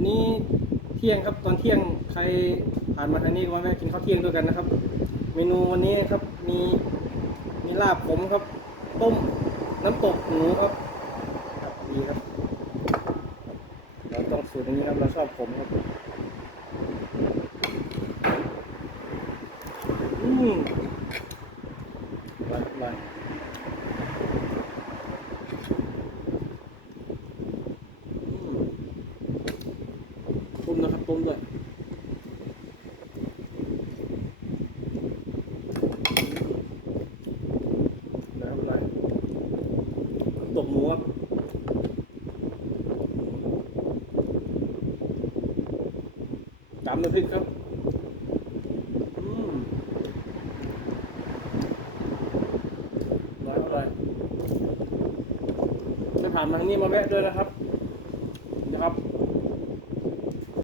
วันนี้เที่ยงครับตอนเที่ยงใครผ่านมาทางนี้ก็มาแวะกินข้าวเที่ยงด้วยกันนะครับ เมนูวันนี้ครับมีมีลาบผมครับ ต้มน้ำตกหมูครับครับดีครับ เราต้องสูตรนี้ครับเราชอบผมครับอืมอร่อยอร่อยอืมต้ มนะครับต้มด้วยแล้วอะไรน้ำตกหมูครับตามน้ำพริกครับอืมอร่อยอร่อยไม่ผ่านมาทางนี้มาแวะด้วยนะครับนะครับ